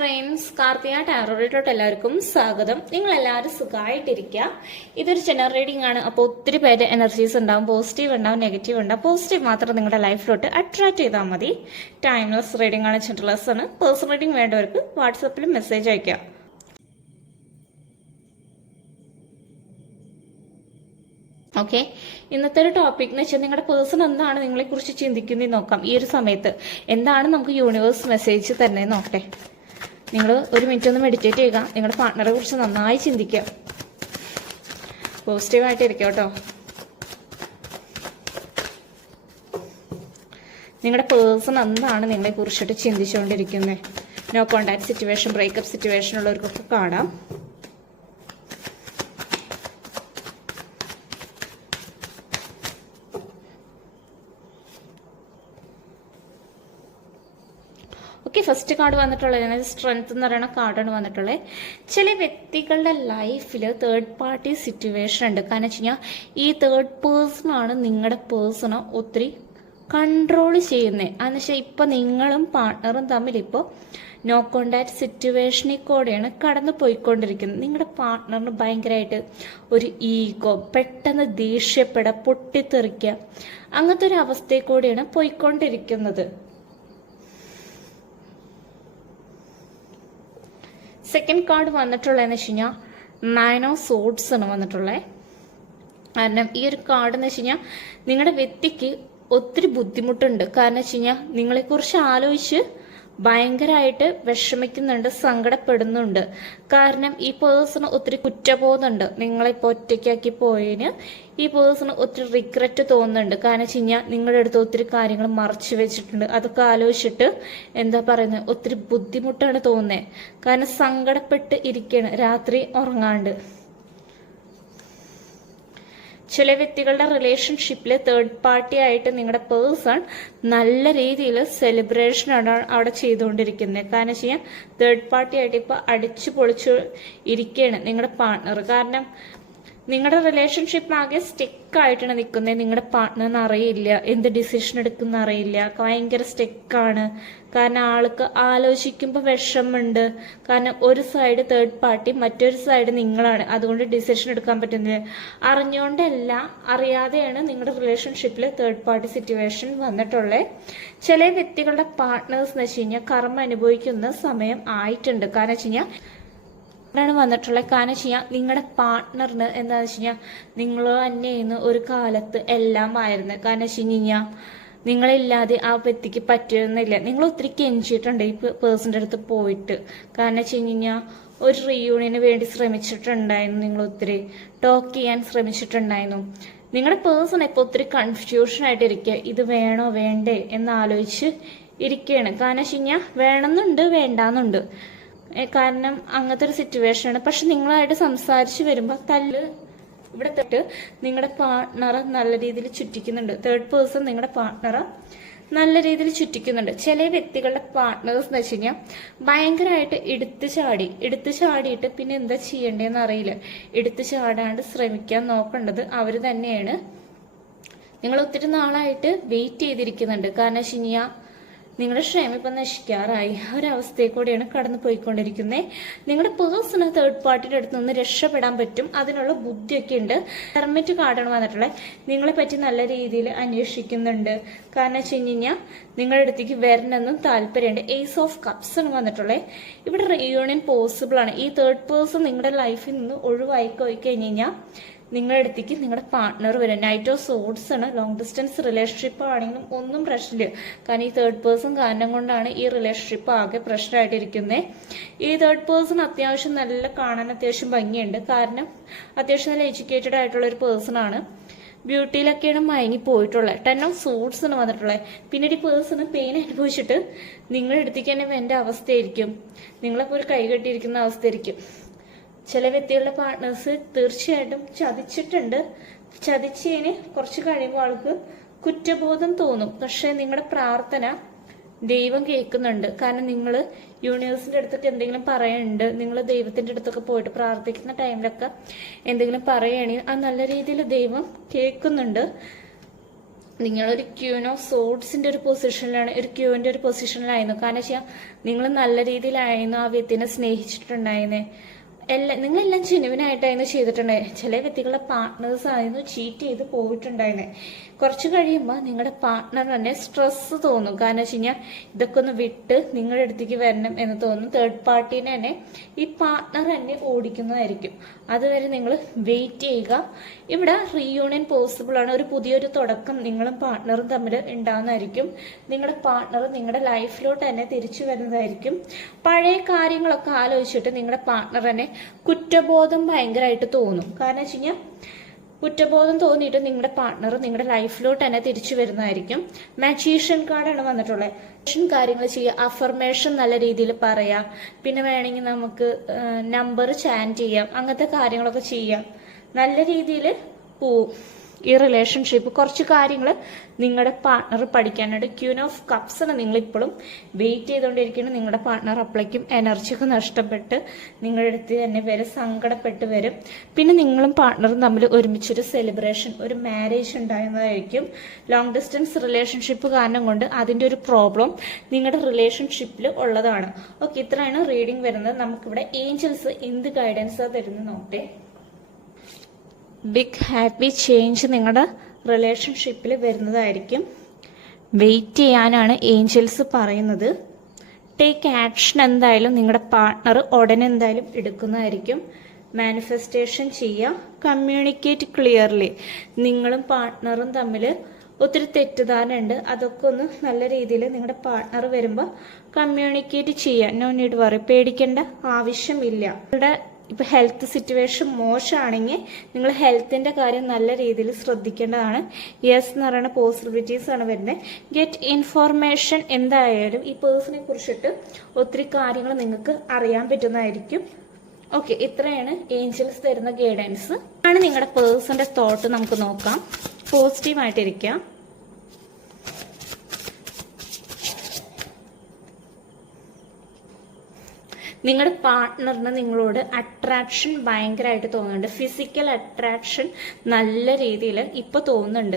Friends, Karthika ടാറോറിലോട്ട് എല്ലാവർക്കും സ്വാഗതം. നിങ്ങൾ എല്ലാവരും സുഖമായിട്ടിരിക്കുക. ഇതൊരു ജനറൽ റീഡിംഗ് ആണ്. അപ്പോൾ ഒത്തിരി പേര് എനർജീസ് ഉണ്ടാവും, പോസിറ്റീവ് ഉണ്ടാവും, നെഗറ്റീവ് ഉണ്ടാവും. പോസിറ്റീവ് മാത്രം നിങ്ങളുടെ ലൈഫിലോട്ട് അട്രാക്ട് ചെയ്താൽ മതി. ടൈംലെസ് റീഡിംഗ് ആണ്, ജനറൽസ് ആണ്. പേഴ്സണൽ റീഡിംഗ് വേണ്ടവർക്ക് വാട്സപ്പിൽ മെസ്സേജ് അയക്കാം. ഓക്കെ, ഇന്നത്തെ ഒരു ടോപ്പിക് എന്ന് വെച്ചാൽ നിങ്ങളുടെ പേഴ്സൺ എന്താണ് നിങ്ങളെ കുറിച്ച് ചിന്തിക്കുന്നത് നോക്കാം. ഈ ഒരു സമയത്ത് എന്താണ് നമുക്ക് യൂണിവേഴ്സ് മെസ്സേജ് തന്നെ നോക്കട്ടെ. നിങ്ങൾ ഒരു മിനിറ്റ് ഒന്ന് മെഡിറ്റേറ്റ് ചെയ്യുക. നിങ്ങളുടെ പാർട്ട്ണറെ കുറിച്ച് നന്നായി ചിന്തിക്കുക. പോസിറ്റീവായിട്ടിരിക്കുക കേട്ടോ. നിങ്ങളുടെ പേഴ്സൺ എന്താണ് നിങ്ങളെ കുറിച്ചിട്ട് ചിന്തിച്ചുകൊണ്ടിരിക്കുന്നത്. No contact situation, breakup situation ഉള്ളവർക്കൊക്കെ കാണാം. ഓക്കെ, ഫസ്റ്റ് കാർഡ് വന്നിട്ടുള്ളത് സ്ട്രെങ്ത് എന്ന് പറയുന്ന കാർഡാണ് വന്നിട്ടുള്ളത്. ചില വ്യക്തികളുടെ ലൈഫിൽ തേർഡ് പാർട്ടി സിറ്റുവേഷൻ ഉണ്ട്. കാരണം വെച്ച് കഴിഞ്ഞാൽ ഈ തേർഡ് പേഴ്സണാണ് നിങ്ങളുടെ പേഴ്സണെ ഒത്തിരി കൺട്രോൾ ചെയ്യുന്നത്. എന്ന് വെച്ചാൽ ഇപ്പം നിങ്ങളും പാർട്ട്ണറും തമ്മിൽ ഇപ്പോൾ നോ കോണ്ടാക്ട് സിറ്റുവേഷനിൽ കൂടെയാണ് കടന്നു പോയിക്കൊണ്ടിരിക്കുന്നത്. നിങ്ങളുടെ പാർട്ട്ണറിന് ഭയങ്കരമായിട്ട് ഒരു ഈഗോ, പെട്ടെന്ന് ദേഷ്യപ്പെടുക, പൊട്ടിത്തെറിക്കുക, അങ്ങനത്തെ ഒരു അവസ്ഥയിൽ കൂടെയാണ് പോയിക്കൊണ്ടിരിക്കുന്നത്. സെക്കൻഡ് കാർഡ് വന്നിട്ടുള്ളതെന്ന് വെച്ച് കഴിഞ്ഞാൽ 9 ഓഫ് സോർഡ്സ് ആണ് വന്നിട്ടുള്ളത്. കാരണം ഈ ഒരു കാർഡ് എന്ന് വെച്ച് കഴിഞ്ഞാൽ നിങ്ങളുടെ വ്യക്തിക്ക് ഒത്തിരി ബുദ്ധിമുട്ടുണ്ട്. കാരണം വെച്ച് കഴിഞ്ഞാൽ നിങ്ങളെക്കുറിച്ച് ആലോചിച്ച് ഭയങ്കരമായിട്ട് വിഷമിക്കുന്നുണ്ട്, സങ്കടപ്പെടുന്നുണ്ട്. കാരണം ഈ പേഴ്സണ് ഒത്തിരി കുറ്റബോധമുണ്ട്. നിങ്ങളിപ്പോൾ ഒറ്റയ്ക്കാക്കി പോയതിന് ഈ പേഴ്സണ് ഒത്തിരി റിഗ്രറ്റ് തോന്നുന്നുണ്ട്. കാരണം വെച്ച് കഴിഞ്ഞാൽ നിങ്ങളുടെ അടുത്ത് ഒത്തിരി കാര്യങ്ങൾ മറച്ചു വെച്ചിട്ടുണ്ട്. അതൊക്കെ ആലോചിച്ചിട്ട് എന്താ പറയുന്നത്, ഒത്തിരി ബുദ്ധിമുട്ടാണ് തോന്നുന്നത്. കാരണം സങ്കടപ്പെട്ട് ഇരിക്കുകയാണ് രാത്രി ഉറങ്ങാണ്ട്. ചില വ്യക്തികളുടെ റിലേഷൻഷിപ്പിൽ തേർഡ് പാർട്ടി ആയിട്ട് നിങ്ങളുടെ പേഴ്സൺ നല്ല രീതിയിൽ സെലിബ്രേഷനാണ് അവിടെ ചെയ്തുകൊണ്ടിരിക്കുന്നത്. കാരണം വെച്ച് കഴിഞ്ഞാൽ തേർഡ് പാർട്ടി ആയിട്ട് ഇപ്പൊ അടിച്ചു പൊളിച്ചു ഇരിക്കുകയാണ് നിങ്ങളുടെ പാർട്ട്ണർ. കാരണം നിങ്ങളുടെ റിലേഷൻഷിപ്പ് ആകെ സ്റ്റെക്കായിട്ടാണ് നിൽക്കുന്നത്. നിങ്ങളുടെ പാർട്ട്ണറിന് അറിയില്ല എന്ത് ഡിസിഷൻ എടുക്കുന്ന അറിയില്ല. ഭയങ്കര സ്റ്റെക്കാണ്. കാരണം ആൾക്ക് ആലോചിക്കുമ്പോൾ വിഷമുണ്ട്. കാരണം ഒരു സൈഡ് തേർഡ് പാർട്ടി, മറ്റൊരു സൈഡ് നിങ്ങളാണ്. അതുകൊണ്ട് ഡിസിഷൻ എടുക്കാൻ പറ്റുന്നില്ല. അറിഞ്ഞുകൊണ്ടല്ല, അറിയാതെയാണ് നിങ്ങളുടെ റിലേഷൻഷിപ്പിൽ തേർഡ് പാർട്ടി സിറ്റുവേഷൻ വന്നിട്ടുള്ളത്. ചില വ്യക്തികളുടെ പാർട്ട്നേഴ്സ് എന്ന് വെച്ച് കഴിഞ്ഞാൽ കർമ്മ അനുഭവിക്കുന്ന സമയം ആയിട്ടുണ്ട്. കാരണം വെച്ച് കഴിഞ്ഞാൽ ാണ് വന്നിട്ടുള്ളത്. കാരണം വെച്ച് കഴിഞ്ഞാൽ നിങ്ങളുടെ പാർട്ട്ണറിന് എന്താണെന്ന് വെച്ച് കഴിഞ്ഞാൽ നിങ്ങൾ തന്നെയെന്ന് ഒരു കാലത്ത് എല്ലാം ആയിരുന്നു. കാരണം വെച്ച് കഴിഞ്ഞാൽ നിങ്ങളില്ലാതെ ആ വ്യക്തിക്ക് പറ്റുന്നില്ല. നിങ്ങൾ ഒത്തിരി കെഞ്ചിയിട്ടുണ്ട് ഈ പേഴ്സൻ്റെ അടുത്ത് പോയിട്ട്. കാരണം വെച്ച് കഴിഞ്ഞാൽ ഒരു റീയൂണിയന് വേണ്ടി ശ്രമിച്ചിട്ടുണ്ടായിരുന്നു. നിങ്ങൾ ഒത്തിരി ടോക്ക് ചെയ്യാൻ ശ്രമിച്ചിട്ടുണ്ടായിരുന്നു. നിങ്ങളുടെ പേഴ്സൺ ഇപ്പോൾ ഒത്തിരി കൺഫ്യൂഷൻ ആയിട്ടിരിക്കുക. ഇത് വേണോ വേണ്ടേ എന്നാലോചിച്ച് ഇരിക്കുകയാണ്. കാരണം വെച്ച് കഴിഞ്ഞാൽ വേണമെന്നുണ്ട്, വേണ്ടാന്നുണ്ട്. കാരണം അങ്ങനത്തെ ഒരു സിറ്റുവേഷനാണ്. പക്ഷെ നിങ്ങളായിട്ട് സംസാരിച്ച് വരുമ്പോൾ തല്ല് ഇവിടെ തൊട്ട് നിങ്ങളുടെ പാർട്ട്ണറെ നല്ല രീതിയിൽ ചുറ്റിക്കുന്നുണ്ട്. തേർഡ് പേഴ്സൺ നിങ്ങളുടെ പാർട്ട്ണറെ നല്ല രീതിയിൽ ചുറ്റിക്കുന്നുണ്ട്. ചില വ്യക്തികളുടെ പാർട്ട്നേഴ്സ് എന്ന് വെച്ച് കഴിഞ്ഞാൽ ഭയങ്കരമായിട്ട് എടുത്തു ചാടിയിട്ട് പിന്നെ എന്താ ചെയ്യേണ്ടതെന്ന് അറിയില്ല. എടുത്തു ചാടാണ്ട് ശ്രമിക്കാൻ നോക്കേണ്ടത് അവർ തന്നെയാണ്. നിങ്ങൾ ഒത്തിരി നാളായിട്ട് വെയിറ്റ് ചെയ്തിരിക്കുന്നുണ്ട്. കാരണം വെച്ച് കഴിഞ്ഞാൽ നിങ്ങളുടെ ക്ഷേമം ഇപ്പം നശിക്കാറായി ഒരവസ്ഥയിൽ കൂടെയാണ് കടന്നു പോയിക്കൊണ്ടിരിക്കുന്നത്. നിങ്ങളുടെ പേഴ്സണ് തേർഡ് പാർട്ടിയുടെ അടുത്ത് നിന്ന് രക്ഷപ്പെടാൻ പറ്റും. അതിനുള്ള ബുദ്ധിയൊക്കെ ഉണ്ട്. ഹെർമിറ്റ് കാർഡാണ് വന്നിട്ടുള്ളത്. നിങ്ങളെ പറ്റി നല്ല രീതിയിൽ അന്വേഷിക്കുന്നുണ്ട്. കാരണം വെച്ച് കഴിഞ്ഞാൽ നിങ്ങളുടെ അടുത്തേക്ക് വരണമെന്നും താല്പര്യമുണ്ട്. ഏസ് ഓഫ് കപ്സ് ആണ് വന്നിട്ടുള്ളത്. ഇവിടെ റീയൂണിയൻ പോസിബിൾ ആണ്. ഈ തേർഡ് പേഴ്സൺ നിങ്ങളുടെ ലൈഫിൽ നിന്ന് ഒഴിവായി പോയി കഴിഞ്ഞ് കഴിഞ്ഞാൽ നിങ്ങളുടെ അടുത്തേക്ക് നിങ്ങളുടെ പാർട്ട്ണർ വരും. നൈറ്റ് ഓഫ് സോർഡ്സ് ആണ്. ലോങ് ഡിസ്റ്റൻസ് റിലേഷൻഷിപ്പ് ആണെങ്കിലും ഒന്നും പ്രശ്നമില്ല. കാരണം ഈ തേർഡ് പേഴ്സൺ കാരണം കൊണ്ടാണ് ഈ റിലേഷൻഷിപ്പ് ആകെ പ്രശ്നമായിട്ടിരിക്കുന്നത്. ഈ തേർഡ് പേഴ്സൺ അത്യാവശ്യം നല്ല കാണാൻ അത്യാവശ്യം ഭംഗിയുണ്ട്. കാരണം അത്യാവശ്യം നല്ല എഡ്യൂക്കേറ്റഡ് ആയിട്ടുള്ള ഒരു പേഴ്സൺ ആണ്. ബ്യൂട്ടിയിലൊക്കെയാണ് മയങ്ങി പോയിട്ടുള്ളത്. 10 ഓഫ് സോർഡ്സ് ആണ് വന്നിട്ടുള്ളത്. പിന്നീട് ഈ പേഴ്സണ് പെയിൻ അനുഭവിച്ചിട്ട് നിങ്ങളുടെ അടുത്തേക്ക് തന്നെ വേണ്ട അവസ്ഥയായിരിക്കും. നിങ്ങളെപ്പോൾ ഒരു കൈ കെട്ടിയിരിക്കുന്ന അവസ്ഥയായിരിക്കും. ചില വ്യക്തികളുടെ പാർട്ട്നേഴ്സ് തീർച്ചയായിട്ടും ചതിച്ചിട്ടുണ്ട്. ചതിച്ചതിന് കുറച്ച് കഴിയുമ്പോൾ ആൾക്ക് കുറ്റബോധം തോന്നും. പക്ഷെ നിങ്ങളുടെ പ്രാർത്ഥന ദൈവം കേൾക്കുന്നുണ്ട്. കാരണം നിങ്ങൾ യൂണിവേഴ്സിന്റെ അടുത്തൊക്കെ എന്തെങ്കിലും പറയുന്നുണ്ട്, നിങ്ങൾ ദൈവത്തിന്റെ അടുത്തൊക്കെ പോയിട്ട് പ്രാർത്ഥിക്കുന്ന ടൈമിലൊക്കെ എന്തെങ്കിലും പറയുകയാണെങ്കിൽ അത് നല്ല രീതിയിൽ ദൈവം കേൾക്കുന്നുണ്ട്. നിങ്ങളൊരു ക്യൂൻ ഓഫ് സോഡ്സിന്റെ ഒരു പൊസിഷനിലാണ്, ഒരു ക്യൂവിന്റെ ഒരു പൊസിഷനിലായിരുന്നു. കാരണം വെച്ചാൽ നിങ്ങൾ നല്ല രീതിയിലായിരുന്നു ആ വ്യക്തിനെ സ്നേഹിച്ചിട്ടുണ്ടായിരുന്നേ. നിങ്ങളെല്ലാം ജെനുവിനായിട്ടായിരുന്നു ചെയ്തിട്ടുണ്ടായിരുന്നത്. ചില വ്യക്തികളുടെ പാർട്ട്നേഴ്സ് ആയിരുന്നു ചീറ്റ് ചെയ്ത് പോയിട്ടുണ്ടായിരുന്നത്. കുറച്ച് കഴിയുമ്പോൾ നിങ്ങളുടെ പാർട്ട്ണർ തന്നെ സ്ട്രെസ് തോന്നും. കാരണം വെച്ച് കഴിഞ്ഞാൽ ഇതൊക്കെ ഒന്ന് വിട്ട് നിങ്ങളുടെ അടുത്തേക്ക് വരണം എന്ന് തോന്നും. തേർഡ് പാർട്ടീനെ തന്നെ ഈ പാർട്ട്ണർ തന്നെ ഓടിക്കുന്നതായിരിക്കും. അതുവരെ നിങ്ങൾ വെയിറ്റ് ചെയ്യുക. ഇവിടെ റീയൂണിയൻ പോസിബിൾ ആണ്. ഒരു പുതിയൊരു തുടക്കം നിങ്ങളും പാർട്ട്ണറും തമ്മിൽ ഉണ്ടാകുന്നതായിരിക്കും. നിങ്ങളുടെ പാർട്ട്ണർ നിങ്ങളുടെ ലൈഫിലോട്ട് തന്നെ തിരിച്ചു വരുന്നതായിരിക്കും. പഴയ കാര്യങ്ങളൊക്കെ ആലോചിച്ചിട്ട് നിങ്ങളുടെ പാർട്ട്ണർ തന്നെ കുറ്റബോധം ഭയങ്കരമായിട്ട് തോന്നും. കാരണം വെച്ച് കഴിഞ്ഞാൽ കുറ്റബോധം തോന്നിയിട്ട് നിങ്ങളുടെ പാർട്ട്ണർ നിങ്ങളുടെ ലൈഫിലോട്ട് തന്നെ തിരിച്ചു വരുന്നതായിരിക്കും. മാജീഷ്യൻ കാർഡാണ് വന്നിട്ടുള്ളത്. കാര്യങ്ങൾ ചെയ്യുക, അഫർമേഷൻ നല്ല രീതിയിൽ പറയാം, പിന്നെ വേണമെങ്കിൽ നമുക്ക് നമ്പർ ചാൻറ്റ് ചെയ്യാം, അങ്ങനത്തെ കാര്യങ്ങളൊക്കെ ചെയ്യാം. നല്ല രീതിയിൽ പോവും ഈ റിലേഷൻഷിപ്പ്. കുറച്ച് കാര്യങ്ങൾ നിങ്ങളുടെ പാർട്ട്ണർ പഠിക്കാനായിട്ട്. ക്യൂൻ ഓഫ് കപ്സ് ആണ് നിങ്ങൾ ഇപ്പോഴും വെയിറ്റ് ചെയ്തുകൊണ്ടിരിക്കുന്നത്. നിങ്ങളുടെ പാർട്ട്ണർ അപ്പോഴേക്കും എനർജിയൊക്കെ നഷ്ടപ്പെട്ട് നിങ്ങളുടെ അടുത്ത് തന്നെ വരെ സങ്കടപ്പെട്ട് വരും. പിന്നെ നിങ്ങളും പാർട്ട്ണറും തമ്മിൽ ഒരുമിച്ചൊരു സെലിബ്രേഷൻ, ഒരു മാരേജ് ഉണ്ടാകുന്നതായിരിക്കും. ലോങ് ഡിസ്റ്റൻസ് റിലേഷൻഷിപ്പ് കാരണം കൊണ്ട് അതിൻ്റെ ഒരു പ്രോബ്ലം നിങ്ങളുടെ റിലേഷൻഷിപ്പിൽ ഉള്ളതാണ്. ഓക്കെ, ഇത്രയാണ് റീഡിംഗ് വരുന്നത്. നമുക്കിവിടെ ഏഞ്ചൽസ് എന്ത് ഗൈഡൻസാണ് തരുന്നത് നോക്കട്ടെ. ബിഗ് ഹാപ്പി ചേഞ്ച് നിങ്ങളുടെ റിലേഷൻഷിപ്പിൽ വരുന്നതായിരിക്കും. വെയിറ്റ് ചെയ്യാനാണ് ഏഞ്ചൽസ് പറയുന്നത്. ടേക്ക് ആക്ഷൻ എന്തായാലും നിങ്ങളുടെ പാർട്ട്ണർ ഉടനെ എന്തായാലും എടുക്കുന്നതായിരിക്കും. മാനിഫെസ്റ്റേഷൻ ചെയ്യുക. Communicate clearly. നിങ്ങളും പാർട്ട്ണറും തമ്മിൽ ഒത്തിരി തെറ്റിദ്ധാരണ ഉണ്ട്. അതൊക്കെ ഒന്ന് നല്ല രീതിയിൽ നിങ്ങളുടെ പാർട്ട്ണർ വരുമ്പോൾ കമ്മ്യൂണിക്കേറ്റ് ചെയ്യുക. No need worry. പേടിക്കേണ്ട ആവശ്യമില്ല. നിങ്ങളുടെ ഇപ്പൊ ഹെൽത്ത് സിറ്റുവേഷൻ മോശമാണെങ്കിൽ നിങ്ങൾ ഹെൽത്തിന്റെ കാര്യം നല്ല രീതിയിൽ ശ്രദ്ധിക്കേണ്ടതാണ്. യെസ് എന്ന് പറയുന്ന പോസിബിലിറ്റീസ് ആണ് വരുന്നത്. Get information. എന്തായാലും ഈ പേഴ്സണെ കുറിച്ചിട്ട് ഒത്തിരി കാര്യങ്ങൾ നിങ്ങൾക്ക് അറിയാൻ പറ്റുന്നതായിരിക്കും. ഓക്കെ, ഇത്രയാണ് ഏഞ്ചൽസ് തരുന്ന ഗൈഡൻസ്. ആണ് നിങ്ങളുടെ പേഴ്സന്റെ തോട്ട്. നമുക്ക് നോക്കാം. പോസിറ്റീവായിട്ടിരിക്കാം. നിങ്ങളുടെ പാർട്ട്ണറിന് നിങ്ങളോട് അട്രാക്ഷൻ ഭയങ്കരമായിട്ട് തോന്നുന്നുണ്ട്. ഫിസിക്കൽ അട്രാക്ഷൻ നല്ല രീതിയിൽ ഇപ്പൊ തോന്നുന്നുണ്ട്.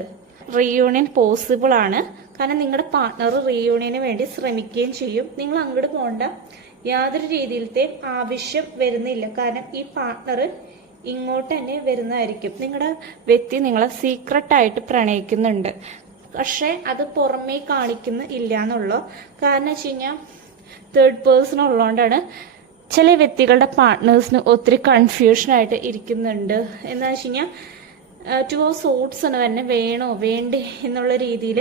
റീയൂണിയൻ പോസിബിൾ ആണ്. കാരണം നിങ്ങളുടെ പാർട്ട്ണർ റീയൂണിയന് വേണ്ടി ശ്രമിക്കുകയും ചെയ്യും. നിങ്ങൾ അങ്ങോട്ട് പോകേണ്ട യാതൊരു രീതിയിലത്തെ ആവശ്യം വരുന്നില്ല. കാരണം ഈ പാർട്ട്ണർ ഇങ്ങോട്ട് തന്നെ വരുന്നതായിരിക്കും. നിങ്ങളുടെ വ്യക്തി നിങ്ങളെ സീക്രട്ടായിട്ട് പ്രണയിക്കുന്നുണ്ട്. പക്ഷെ അത് പുറമേ കാണിക്കുന്നില്ല എന്നുള്ളൂ. കാരണം വെച്ച് കഴിഞ്ഞാൽ തേർഡ് പേഴ്സൺ ഉള്ളതുകൊണ്ടാണ് ചില വ്യക്തികളുടെ പാർട്ട്നേഴ്സിന് ഒത്തിരി കൺഫ്യൂഷനായിട്ട് ഇരിക്കുന്നുണ്ട്. എന്താ വെച്ച് കഴിഞ്ഞാൽ ടു ഓഫ് സോഡ്സ് ആണ് തന്നെ, വേണോ വേണ്ടേ എന്നുള്ള രീതിയിൽ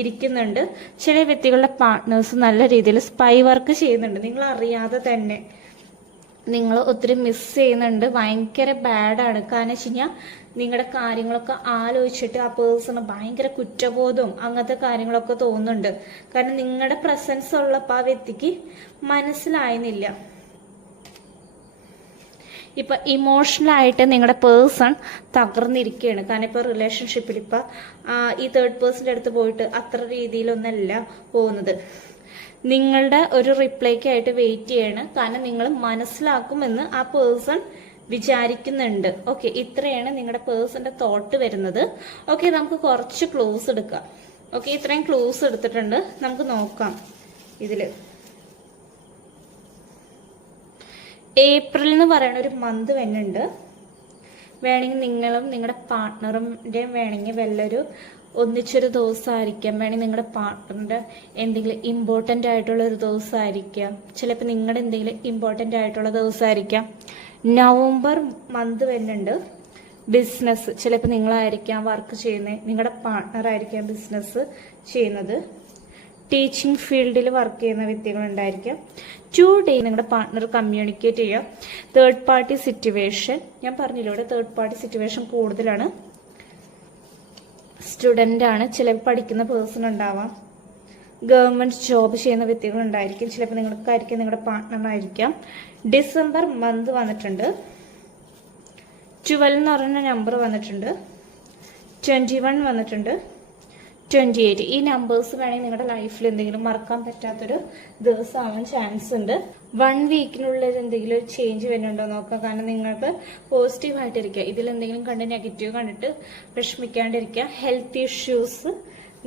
ഇരിക്കുന്നുണ്ട്. ചില വ്യക്തികളുടെ പാർട്ട്നേഴ്സ് നല്ല രീതിയിൽ സ്പൈ വർക്ക് ചെയ്യുന്നുണ്ട്. നിങ്ങൾ അറിയാതെ തന്നെ നിങ്ങൾ ഒത്തിരി മിസ് ചെയ്യുന്നുണ്ട്. ഭയങ്കര ബാഡാണ്. കാരണം വെച്ച് കഴിഞ്ഞാൽ നിങ്ങളുടെ കാര്യങ്ങളൊക്കെ ആലോചിച്ചിട്ട് ആ പേഴ്സണ് ഭയങ്കര കുറ്റബോധവും അങ്ങനത്തെ കാര്യങ്ങളൊക്കെ തോന്നുന്നുണ്ട്. കാരണം നിങ്ങളുടെ പ്രസൻസ് ഉള്ളപ്പോൾ ആ വ്യക്തിക്ക് മനസ്സിലായിരുന്നില്ല. ഇപ്പൊ ഇമോഷണലായിട്ട് നിങ്ങളുടെ പേഴ്സൺ തകർന്നിരിക്കുകയാണ്. കാരണം ഇപ്പൊ റിലേഷൻഷിപ്പിൽ ഇപ്പൊ ഈ തേർഡ് പേഴ്സന്റെ അടുത്ത് പോയിട്ട് അത്ര രീതിയിലൊന്നല്ല പോകുന്നത്. നിങ്ങളുടെ ഒരു റിപ്ലൈക്കായിട്ട് വെയിറ്റ് ചെയ്യാണ്. കാരണം നിങ്ങൾ മനസ്സിലാക്കുമെന്ന് ആ പേഴ്സൺ വിചാരിക്കുന്നുണ്ട്. ഓക്കെ, ഇത്രയാണ് നിങ്ങളുടെ പേഴ്സന്റെ തോട്ട് വരുന്നത്. ഓക്കെ, നമുക്ക് കുറച്ച് ക്ലൂസ് എടുക്കാം. ഓക്കെ, ഇത്രയും ക്ലൂസ് എടുത്തിട്ടുണ്ട്. നമുക്ക് നോക്കാം. ഇതില് ഏപ്രിൽ എന്ന് പറയുന്ന ഒരു മന്ത് വരുന്നുണ്ട്. വേണമെങ്കിൽ നിങ്ങളും നിങ്ങളുടെ പാർട്ട്ണറുടെയും വേണമെങ്കിൽ വല്ലൊരു ഒന്നിച്ചൊരു ദിവസമായിരിക്കാം. വേണമെങ്കിൽ നിങ്ങളുടെ പാർട്ട്ണറിന്റെ എന്തെങ്കിലും ഇമ്പോർട്ടൻ്റ് ആയിട്ടുള്ള ഒരു ദിവസമായിരിക്കാം. ചിലപ്പോൾ നിങ്ങളുടെ എന്തെങ്കിലും ഇമ്പോർട്ടൻ്റ് ആയിട്ടുള്ള ദിവസമായിരിക്കാം. നവംബർ മന്ത് വരുന്നുണ്ട്. ബിസിനസ്, ചിലപ്പോൾ നിങ്ങളായിരിക്കാം വർക്ക് ചെയ്യുന്നത്, നിങ്ങളുടെ പാർട്ട്ണർ ആയിരിക്കാം ബിസിനസ് ചെയ്യുന്നത്. ടീച്ചിങ് ഫീൽഡിൽ വർക്ക് ചെയ്യുന്ന വ്യക്തികളുണ്ടായിരിക്കാം. 2 ഡേ നിങ്ങളുടെ പാർട്ട്ണർ കമ്മ്യൂണിക്കേറ്റ് ചെയ്യുക. തേർഡ് പാർട്ടി സിറ്റുവേഷൻ, ഞാൻ പറഞ്ഞില്ല ഇവിടെ തേർഡ് പാർട്ടി സിറ്റുവേഷൻ കൂടുതലാണ്. സ്റ്റുഡൻ്റ് ആണ്, ചിലപ്പോൾ പഠിക്കുന്ന പേഴ്സൺ ഉണ്ടാവാം. ഗവൺമെന്റ് ജോബ് ചെയ്യുന്ന വ്യക്തികളുണ്ടായിരിക്കും. ചിലപ്പോൾ നിങ്ങൾക്കായിരിക്കും നിങ്ങളുടെ പാർട്ട്ണറായിരിക്കാം. ഡിസംബർ മന്ത് വന്നിട്ടുണ്ട്. 12 എന്ന് പറയുന്ന നമ്പർ വന്നിട്ടുണ്ട്. 21 വന്നിട്ടുണ്ട്. 28. ഈ നമ്പേഴ്സ് വേണമെങ്കിൽ നിങ്ങളുടെ ലൈഫിൽ എന്തെങ്കിലും മറക്കാൻ പറ്റാത്തൊരു ദിവസമാവാൻ ചാൻസ് ഉണ്ട്. 1 വീക്കിനുള്ളിൽ എന്തെങ്കിലും ഒരു ചേഞ്ച് വരുന്നുണ്ടോ നോക്കാം. കാരണം നിങ്ങൾക്ക് പോസിറ്റീവായിട്ടിരിക്കുക. ഇതിൽ എന്തെങ്കിലും കണ്ട് നെഗറ്റീവ് കണ്ടിട്ട് വിഷമിക്കാണ്ടിരിക്കുക. ഹെൽത്ത് ഇഷ്യൂസ്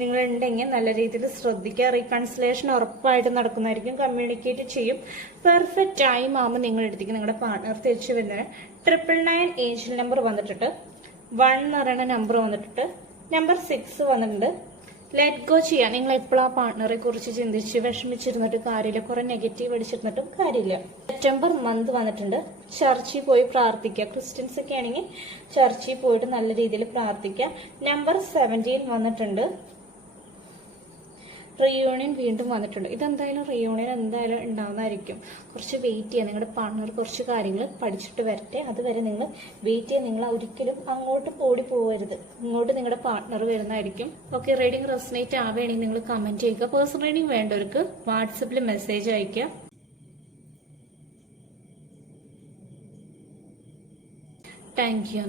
നിങ്ങളുണ്ടെങ്കിൽ നല്ല രീതിയിൽ ശ്രദ്ധിക്കുക. റീകൺസിലേഷൻ ഉറപ്പായിട്ട് നടക്കുന്നതായിരിക്കും. കമ്മ്യൂണിക്കേറ്റ് ചെയ്യും. പെർഫെക്റ്റ് ടൈം ആകുമ്പോൾ നിങ്ങളെടുത്തേക്ക് നിങ്ങളുടെ പാർട്ട്ണർ തിരിച്ചു വരുന്നത്. 999 ഏഞ്ചൽ നമ്പർ വന്നിട്ടുണ്ട്. 1 എന്ന് പറയുന്ന നമ്പർ വന്നിട്ടുണ്ട്. നമ്പർ 6 വന്നിട്ടുണ്ട്. ലെറ്റ് ഗോ ചെയ്യാം. നിങ്ങൾ എപ്പോഴും ആ പാർട്ട്ണറെ കുറിച്ച് ചിന്തിച്ച് വിഷമിച്ചിരുന്നിട്ട് കാര്യമില്ല. കുറെ നെഗറ്റീവ് അടിച്ചിരുന്നിട്ടും കാര്യമില്ല. സെപ്റ്റംബർ മന്ത് വന്നിട്ടുണ്ട്. ചർച്ചിൽ പോയി പ്രാർത്ഥിക്കുക. ക്രിസ്ത്യൻസ് ഒക്കെ ആണെങ്കിൽ ചർച്ചിൽ പോയിട്ട് നല്ല രീതിയിൽ പ്രാർത്ഥിക്കുക. നമ്പർ 17 വന്നിട്ടുണ്ട്. റീയൂണിയൻ വീണ്ടും വന്നിട്ടുണ്ട്. ഇതെന്തായാലും റീയൂണിയൻ എന്തായാലും ഉണ്ടാവുന്നതായിരിക്കും. കുറച്ച് വെയിറ്റ് ചെയ്യുക. നിങ്ങളുടെ പാർട്ട്ണർ കുറച്ച് കാര്യങ്ങൾ പഠിച്ചിട്ട് വരട്ടെ. അതുവരെ നിങ്ങൾ വെയിറ്റ് ചെയ്യുക. നിങ്ങൾ ഒരിക്കലും അങ്ങോട്ട് ഓടി പോകരുത്. ഇങ്ങോട്ട് നിങ്ങളുടെ പാർട്ട്ണർ വരുന്നതായിരിക്കും. ഓക്കെ, റീഡിംഗ് റെസനേറ്റ് ആവുകയാണെങ്കിൽ നിങ്ങൾ കമന്റ് ചെയ്യുക. പേഴ്സണൽ റീഡിംഗ് വേണ്ടവർക്ക് വാട്സപ്പിൽ മെസ്സേജ് അയയ്ക്കുക. Thank you.